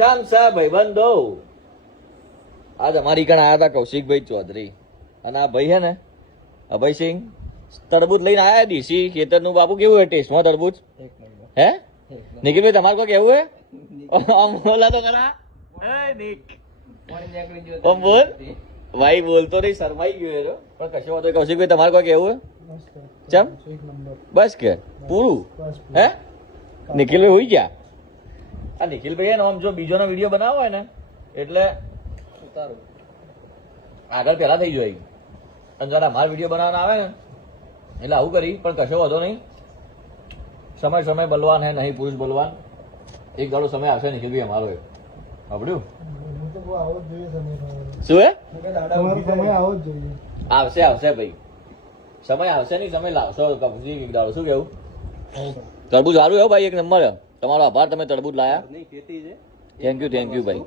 ભાઈબંધો આજ અમારી કણ આયા હતા કૌશિકભાઈ ચૌધરી અને આ ભાઈ હે ને અભયસિંહ તરબૂચ લઈને આયા દેશી ખેતરનું. બાપુ કેવું હે ટેસ્ટમાં તરબૂચ? હે નિખિલભાઈ તમારે કોઈ કેવું હે? બોલા તો ખરા. બોલ ભાઈ, બોલતો નહીં, શરમાઈ ગયો પણ કશો વાંધો. કૌશિકભાઈ તમારે કોઈ કેવું હે? ચમ બસ કે પૂરું હે? નિખિલભાઈ હોઈ ગયા. આ નિખિલભાઈ ને આમ જો બીજોનો વિડીયો બનાવો હોય ને એટલે આગળ પહેલા થઈ જાય. અને જયારે અમારો વિડીયો બનાવવાના આવે ને એટલે આવું કરી. પણ કશો વાંધો નહીં, સમય સમય બલવાન હે નહીં પુરુષ બલવાન. એક દાડો સમય આવશે નિખિલભાઈ અમારો. સાંભળ્યું? શું હે? આવશે આવશે ભાઈ, સમય આવશે નહીં, સમય લાવશો એક દાડો. શું કેવું? તરબૂચ સારું હે ભાઈ, એક નંબર. તમારો આભાર, તમે તરબૂચ લાયા. થેન્ક યુ ભાઈ.